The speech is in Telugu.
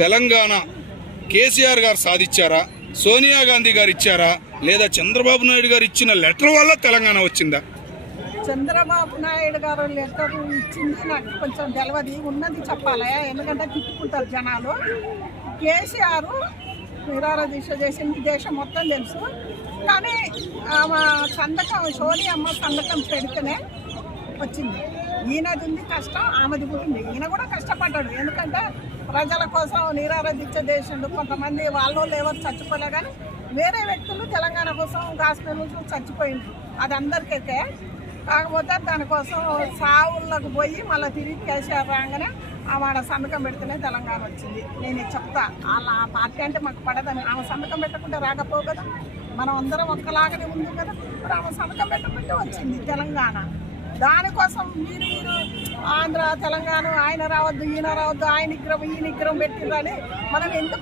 తెలంగాణ కేసీఆర్ గారు సాధించారా, సోనియా గాంధీ గారు ఇచ్చారా, లేదా చంద్రబాబు నాయుడు గారు ఇచ్చిన లెటర్ వల్ల తెలంగాణ వచ్చిందా? చంద్రబాబు నాయుడు గారు లెటర్ ఇచ్చింది నాకు కొంచెం తెలియదు, ఉన్నది చెప్పాలి, ఎందుకంటే తిట్టుకుంటారు జనాలు. కేసీఆర్ నిరాహార దీక్ష చేసింది దేశం మొత్తం తెలుసు. కానీ ఆమె సంతకం, సోనియమ్మ సంతకం పెడితేనే వచ్చింది. ఈయనది ఉంది కష్టం, ఆమెది కూడా ఉంది. ఈయన కూడా కష్టపడ్డాడు, ఎందుకంటే ప్రజల కోసం నిరాహార దీక్ష చేసిండు. కొంతమంది వాళ్ళు ఎవరు చచ్చిపోలే, కానీ వేరే వ్యక్తులు తెలంగాణ కోసం కాశ్మీర్ నుంచి చచ్చిపోయిండ్రు, అది అందరికైతే. కాకపోతే దానికోసం సావులకు పోయి మళ్ళీ తిరిగి కేసీఆర్ రాగానే ఆమె సంతకం పెడితేనే తెలంగాణ వచ్చింది. నేను చెప్తా, ఆ పార్టీ అంటే మాకు పడదని. ఆమె సంతకం పెట్టకుంటే రాకపోవు కదా, మనం అందరం ఒక్కలాగానే ఉంది కదా. ఇప్పుడు ఆమె సంతకం పెట్టకుంటే వచ్చింది తెలంగాణ. దానికోసం మీరు ఆంధ్ర తెలంగాణ ఆయన రావద్దు, ఈయన రావద్దు, ఆయన విగ్రహం ఈ విగ్రహం పెట్టిందని మనం ఎందుకు